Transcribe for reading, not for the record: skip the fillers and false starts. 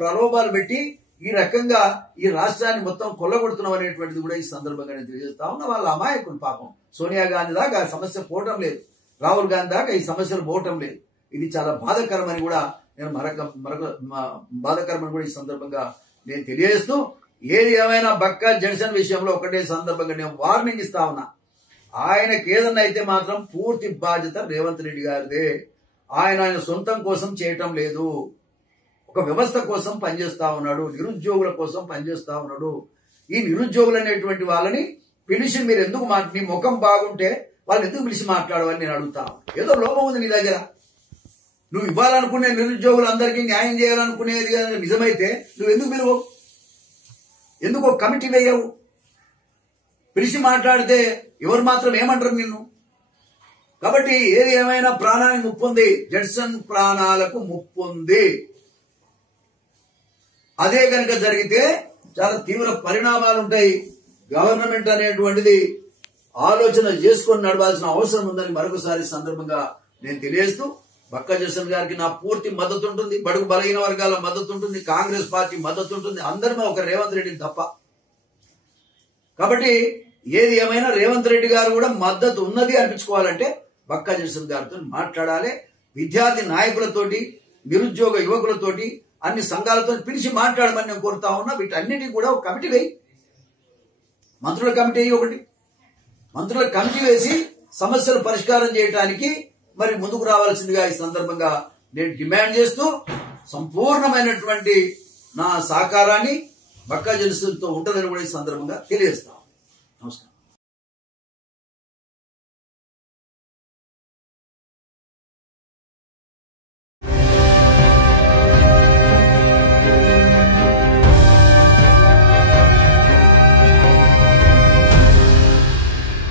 ప్రలోభాలు పెట్టి ఈ రకంగా ఈ రాష్ట్రాన్ని మొత్తం కొల్లగొడుతున్నాం అనేటువంటిది కూడా ఈ సందర్భంగా నేను తెలియజేస్తా ఉన్నా. వాళ్ళ అమాయకులు పాపం. సోనియా గాంధీ దాకా సమస్య పోవటం లేదు, రాహుల్ గాంధీ దాకా ఈ సమస్యలు పోవటం లేదు. ఇది చాలా బాధాకరమని కూడా నేను బాధాకరమని కూడా ఈ సందర్భంగా నేను తెలియజేస్తూ, ఏది ఏమైనా బక్కా జడ్సన్ విషయంలో ఒకటే సందర్భంగా నేను వార్నింగ్ ఇస్తా ఉన్నా. ఆయనకి ఏదన్నా అయితే మాత్రం పూర్తి బాధ్యత రేవంత్ రెడ్డి గారిదే. ఆయన సొంతం కోసం చేయటం లేదు, ఒక వ్యవస్థ కోసం పనిచేస్తా ఉన్నాడు, నిరుద్యోగుల కోసం పనిచేస్తా ఉన్నాడు. ఈ నిరుద్యోగులు అనేటువంటి వాళ్ళని పిలిచి మీరు ఎందుకు నీ ముఖం బాగుంటే వాళ్ళని ఎందుకు పిలిచి మాట్లాడవని నేను అడుగుతా. ఏదో లోపం ఉంది నీ దగ్గర. నువ్వు ఇవ్వాలనుకునే నిరుద్యోగులందరికీ న్యాయం చేయాలనుకునేది నిజమైతే నువ్వు ఎందుకు పిలువవు? ఎందుకు ఒక కమిటీ వేయవు? పిలిచి మాట్లాడితే ఎవరు మాత్రం ఏమంటారు నిన్ను? కాబట్టి ఏది ఏమైనా ప్రాణానికి ముప్పు ఉంది, జడ్సన్ ప్రాణాలకు ముప్పు ఉంది. అదే కనుక జరిగితే చాలా తీవ్ర పరిణామాలు ఉంటాయి. గవర్నమెంట్ అనేటువంటిది ఆలోచన చేసుకొని నడవాల్సిన అవసరం ఉందని మరొకసారి సందర్భంగా నేను తెలియజేస్తూ, బక్కా జడ్సన్ గారికి నా పూర్తి మద్దతు ఉంటుంది, బడుగు బలహీన వర్గాల మద్దతు ఉంటుంది, కాంగ్రెస్ పార్టీ మద్దతు ఉంటుంది, అందరిలో ఒక రేవంత్ రెడ్డిని తప్ప. కాబట్టి ఏది ఏమైనా రేవంత్ రెడ్డి గారు కూడా మద్దతు ఉన్నది అనిపించుకోవాలంటే బక్కా జడ్సన్ గారితో మాట్లాడాలి. విద్యార్థి నాయకులతోటి, నిరుద్యోగ యువకులతోటి, అన్ని సంఘాలతో పిలిచి మాట్లాడమని నేను కోరుతా ఉన్నా. వీటన్నిటికీ కూడా ఒక కమిటీ వేయి, మంత్రుల కమిటీ ఒకటి, మంత్రుల కమిటీ వేసి సమస్యలు పరిష్కారం చేయడానికి మరి ముందుకు రావాల్సిందిగా ఈ సందర్భంగా నేను డిమాండ్ చేస్తూ, సంపూర్ణమైనటువంటి నా సహకారాన్ని బక్కా జడ్సన్తో ఉంటుందని కూడా ఈ సందర్భంగా తెలియజేస్తాను. నమస్కారం.